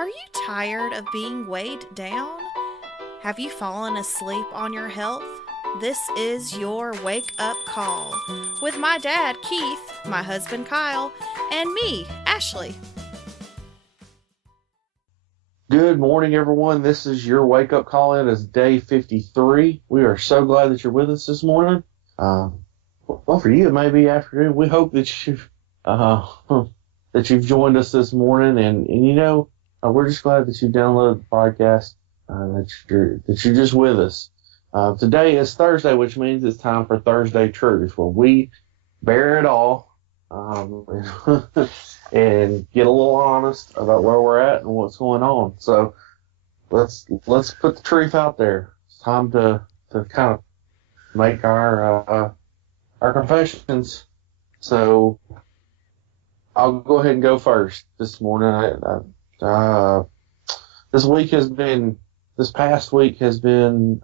Are you tired of being weighed down? Have you fallen asleep on your health? This is your wake up call with my dad, Keith, my husband, Kyle, and me, Ashley. Good morning, everyone. This is your wake up call. It is day 53. We are so glad that you're with us this morning. Well, for you, it may be afternoon. We hope that you've joined us this morning, and we're just glad that you downloaded the podcast. That you're just with us. Today is Thursday, which means it's time for Thursday Truth, where we bear it all and get a little honest about where we're at and what's going on. So let's put the truth out there. It's time to kind of make our confessions. So I'll go ahead and go first this morning. This past week has been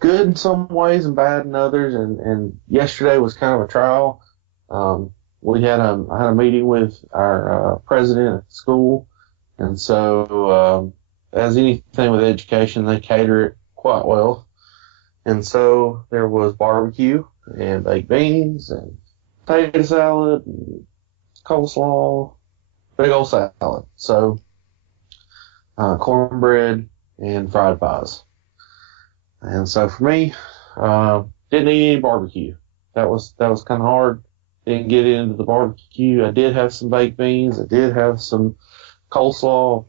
good in some ways and bad in others, and yesterday was kind of a trial. I had a meeting with our president at school, and so as anything with education, they cater it quite well. And so there was barbecue and baked beans and potato salad and coleslaw, big old salad. So cornbread and fried pies. And so for me, didn't eat any barbecue. That was kind of hard. Didn't get into the barbecue. I did have some baked beans. I did have some coleslaw.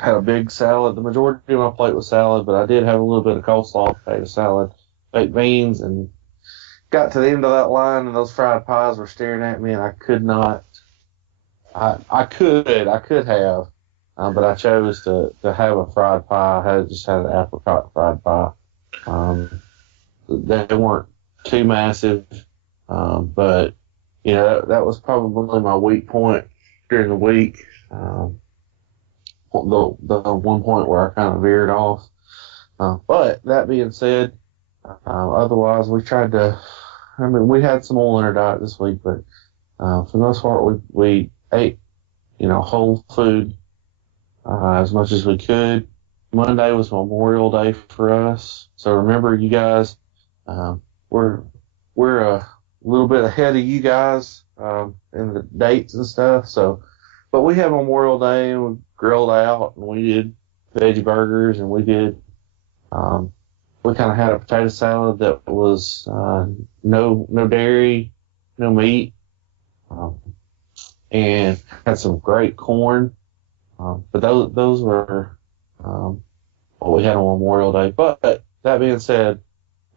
Had a big salad. The majority of my plate was salad, but I did have a little bit of coleslaw, potato salad, baked beans, and got to the end of that line, and those fried pies were staring at me, and I could not. I could have. But I chose to have a fried pie. I just had an apricot fried pie. They weren't too massive, but that was probably my weak point during the week. The one point where I kind of veered off. But that being said, otherwise we tried to. I mean, we had some oil in our diet this week, but for the most part we ate whole food. As much as we could. Monday was Memorial Day for us, so remember, you guys, we're a little bit ahead of you guys in the dates and stuff. So, but we had Memorial Day and we grilled out and we did veggie burgers and we did. We kind of had a potato salad that was no dairy, no meat, and had some great corn. But those were what we had on Memorial Day. But that being said,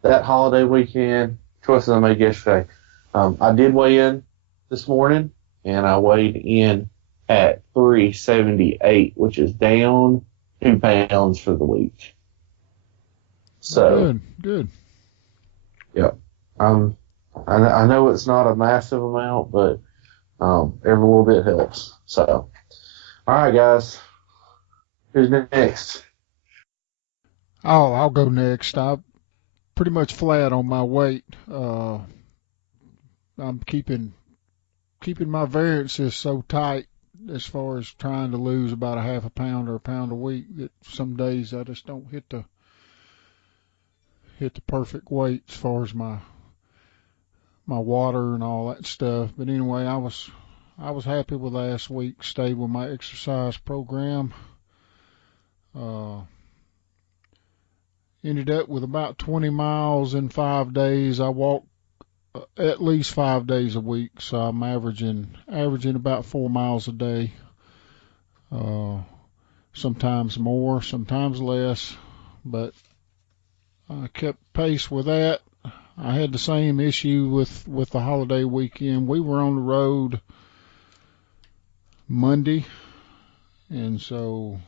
that holiday weekend, choices I made yesterday, I did weigh in this morning, and I weighed in at 378, which is down 2 pounds for the week. So good. Yep. I know it's not a massive amount, but every little bit helps. So. All right, guys. Who's next? Oh, I'll go next. I'm pretty much flat on my weight. I'm keeping my variances so tight as far as trying to lose about a half a pound or a pound a week that some days I just don't hit the perfect weight as far as my water and all that stuff. But anyway, I was happy with last week. Stayed with my exercise program. Ended up with about 20 miles in 5 days. I walk at least 5 days a week, so I'm averaging about 4 miles a day. Sometimes more, sometimes less, but I kept pace with that. I had the same issue with the holiday weekend. We were on the road Monday, and so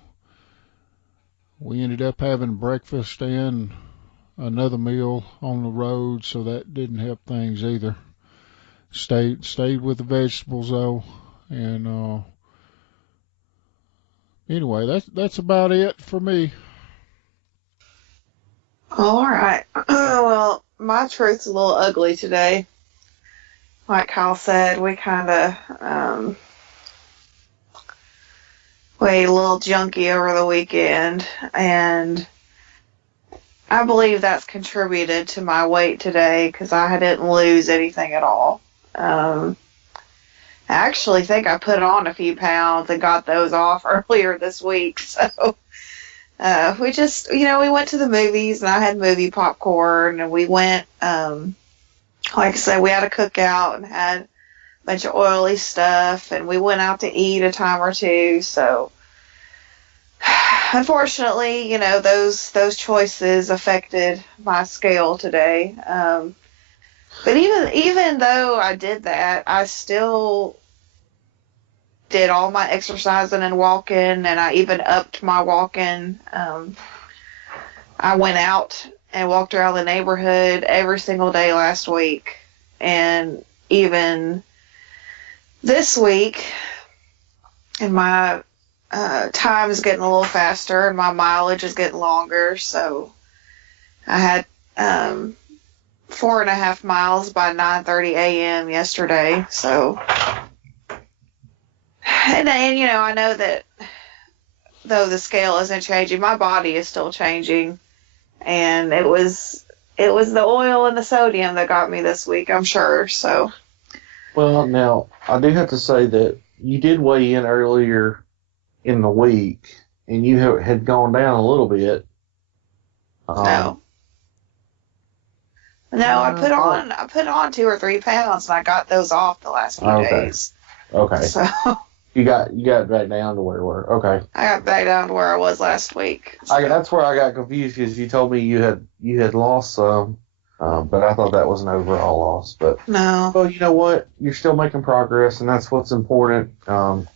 we ended up having breakfast and another meal on the road, so that didn't help things either. Stayed with the vegetables though, and anyway, that's about it for me. All right. Well, my truth's a little ugly today. Like Kyle said, we kind of weighed a little junky over the weekend, and I believe that's contributed to my weight today because I didn't lose anything at all. I actually think I put on a few pounds and got those off earlier this week. So we just, we went to the movies and I had movie popcorn and we went, like I said, we had a cookout and had a bunch of oily stuff and we went out to eat a time or two. So unfortunately, those choices affected my scale today. But even though I did that, I still did all my exercising and walking, and I even upped my walking. I went out and walked around the neighborhood every single day last week, and even this week, and my time is getting a little faster, and my mileage is getting longer, so I had 4.5 miles by 9:30 a.m. yesterday. So, and I know that though the scale isn't changing, my body is still changing, and it was the oil and the sodium that got me this week, I'm sure. So, Well, now I do have to say that you did weigh in earlier in the week, and you had gone down a little bit. No, I put on 2 or 3 pounds, and I got those off the last few days. Okay. So You got back down to where you were. Okay. I got back down to where I was last week. So. That's where I got confused because you told me you had lost some, but I thought that was an overall loss. But No. well, you know what? You're still making progress, and that's what's important. And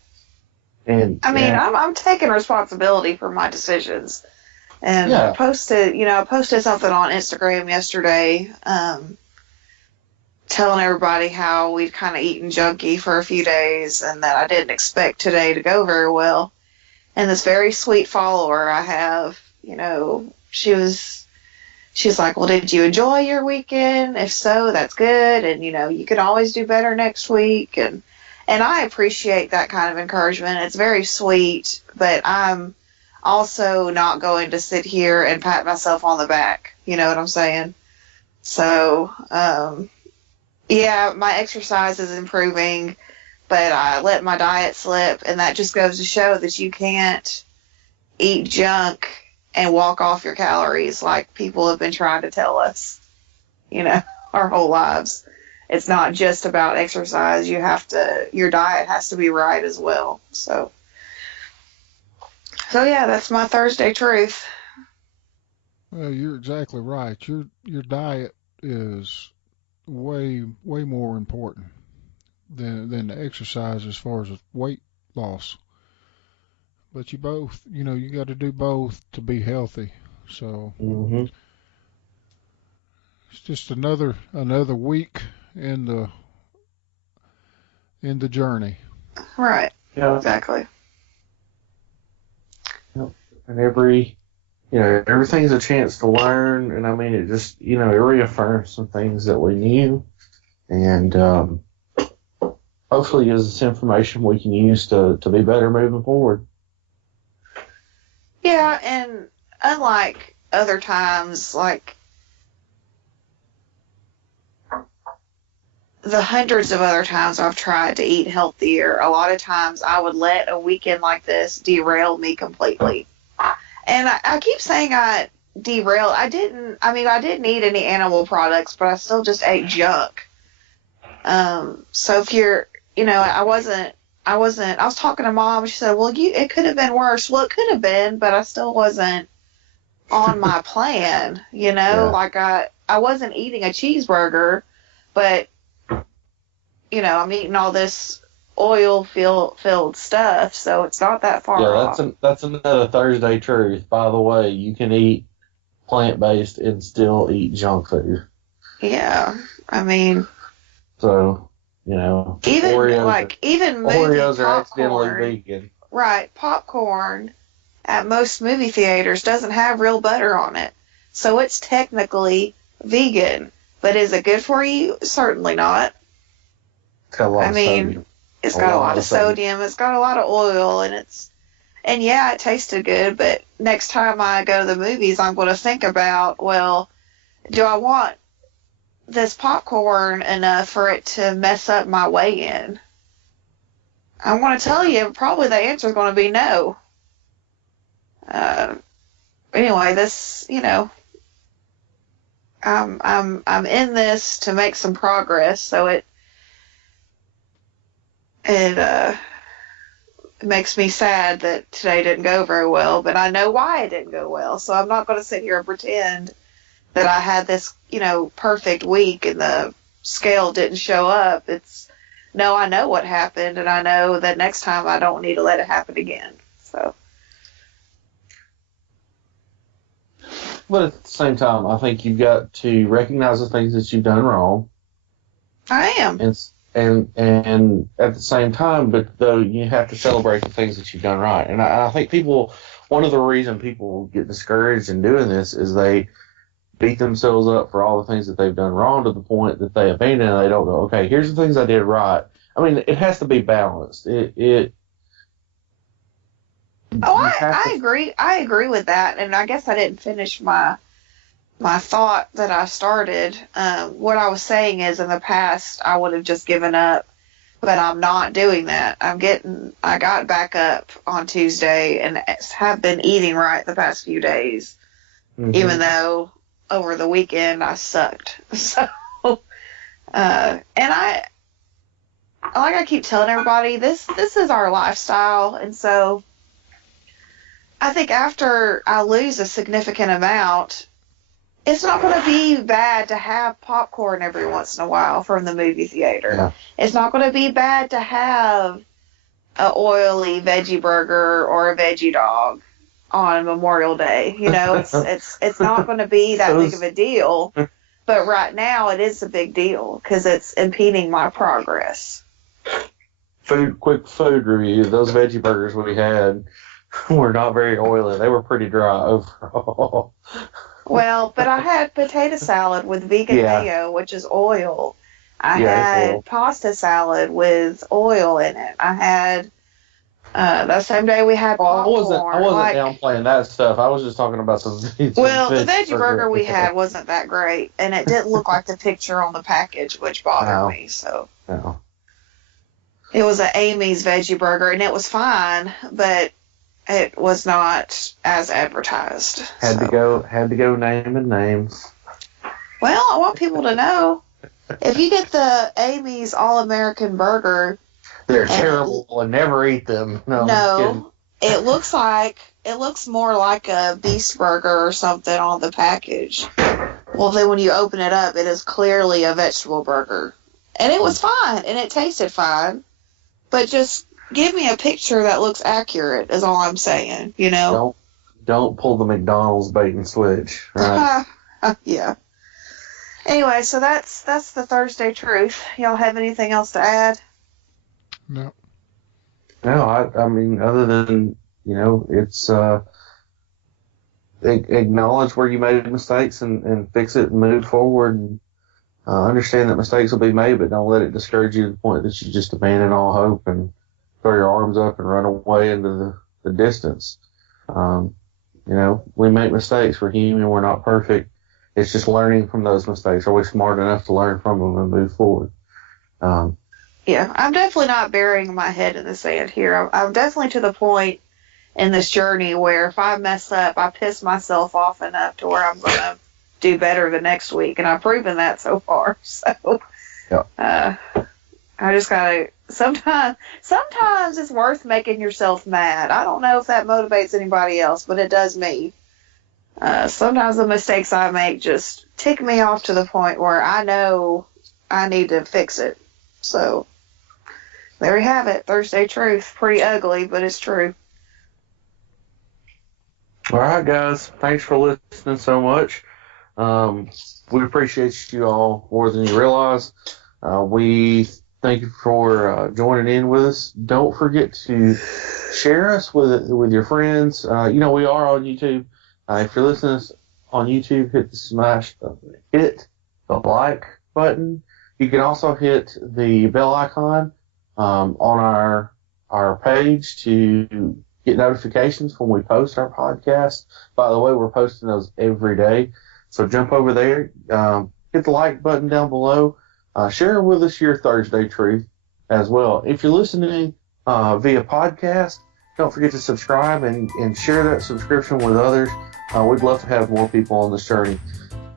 I mean, I'm taking responsibility for my decisions. And Yeah. I posted something on Instagram yesterday, telling everybody how we'd kind of eaten junky for a few days and that I didn't expect today to go very well. And this very sweet follower I have, she was like, well, did you enjoy your weekend? If so, that's good. And, you can always do better next week. And I appreciate that kind of encouragement. It's very sweet, but I'm also not going to sit here and pat myself on the back. You know what I'm saying? So, yeah, my exercise is improving, but I let my diet slip, and that just goes to show that you can't eat junk and walk off your calories like people have been trying to tell us, our whole lives. It's not just about exercise. Your diet has to be right as well. So yeah, that's my Thursday truth. Well, you're exactly right. Your diet is way more important than the exercise as far as weight loss. But you both, you got to do both to be healthy. So it's just another week in the journey. Right. Yeah. Exactly. And everything's a chance to learn, and I mean, it just, it reaffirms some things that we knew, and hopefully gives us information we can use to be better moving forward. Yeah, and unlike other times, like the hundreds of other times I've tried to eat healthier, a lot of times I would let a weekend like this derail me completely. And I keep saying I derailed. I didn't eat any animal products, but I still just ate junk. So if you're, I was talking to Mom. She said, well, it could have been worse. Well, it could have been, but I still wasn't on my plan, Yeah. like I wasn't eating a cheeseburger, but, I'm eating all this oil-filled stuff, so it's not that far off. That's another Thursday truth. By the way, you can eat plant-based and still eat junk food. Yeah, I mean, So, even Oreos movie are accidentally popcorn, vegan. right? Popcorn at most movie theaters doesn't have real butter on it, so it's technically vegan. But is it good for you? Certainly not. It's got a lot of sodium. It's got a lot of sodium. It's got a lot of oil, and And yeah, it tasted good, but next time I go to the movies, I'm going to think about, well, do I want this popcorn enough for it to mess up my weigh-in? I want to tell you, probably the answer is going to be no. Anyway, this, I'm in this to make some progress, so it makes me sad that today didn't go very well, but I know why it didn't go well, so I'm not going to sit here and pretend that I had this, perfect week and the scale didn't show up. No, I know what happened, and I know that next time I don't need to let it happen again. So. But at the same time, I think you've got to recognize the things that you've done wrong. I am. And at the same time, but though you have to celebrate the things that you've done right. And I think one of the reasons people get discouraged in doing this is they beat themselves up for all the things that they've done wrong to the point that they abandon and they don't go, okay, here's the things I did right. I mean, it has to be balanced. I agree. I agree with that, and I guess I didn't finish my thought that I started. What I was saying is, in the past, I would have just given up, but I'm not doing that. I got back up on Tuesday and have been eating right the past few days, even though over the weekend I sucked. So, and like I keep telling everybody, this is our lifestyle, and so I think after I lose a significant amount, it's not going to be bad to have popcorn every once in a while from the movie theater. Yeah. It's not going to be bad to have a oily veggie burger or a veggie dog on Memorial Day. It's not going to be that big of a deal. But right now it is a big deal because it's impeding my progress. Quick food review. Those veggie burgers we had were not very oily. They were pretty dry overall. Well, but I had potato salad with vegan mayo, which is oil. I had pasta salad with oil in it. I had that same day we had popcorn. I wasn't downplaying that stuff. I was just talking about the veggie burger we had wasn't that great, and it didn't look like the picture on the package, which bothered me. So it was an Amy's veggie burger, and it was fine, but it was not as advertised. Had to go naming names. Well, I want people to know, if you get the Amy's All-American Burger, they're terrible and never eat them. No, it looks more like a Beast Burger or something on the package. Well, then when you open it up, it is clearly a vegetable burger. And it was fine, and it tasted fine. But just give me a picture that looks accurate is all I'm saying, Don't pull the McDonald's bait and switch, right? Yeah. Anyway, so that's the Thursday truth. Y'all have anything else to add? No. No, I mean, other than, it's acknowledge where you made mistakes and fix it and move forward and understand that mistakes will be made, but don't let it discourage you to the point that you just abandon all hope and throw your arms up and run away into the distance. We make mistakes. We're human. We're not perfect. It's just learning from those mistakes. Are we smart enough to learn from them and move forward? Yeah, I'm definitely not burying my head in the sand here. I'm definitely to the point in this journey where if I mess up, I piss myself off enough to where I'm going to do better the next week. And I've proven that so far. So, I just gotta, sometimes it's worth making yourself mad. I don't know if that motivates anybody else, but it does me. Sometimes the mistakes I make just tick me off to the point where I know I need to fix it. So, there we have it. Thursday truth. Pretty ugly, but it's true. All right, guys. Thanks for listening so much. We appreciate you all more than you realize. We thank you for joining in with us. Don't forget to share us with your friends. We are on YouTube. If you're listening on YouTube, hit the like button. You can also hit the bell icon on our page to get notifications when we post our podcast. By the way, we're posting those every day. So jump over there, hit the like button down below, share with us your Thursday truth as well. If you're listening via podcast, don't forget to subscribe and share that subscription with others. We'd love to have more people on this journey.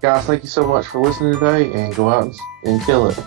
Guys, thank you so much for listening today, and go out and kill it.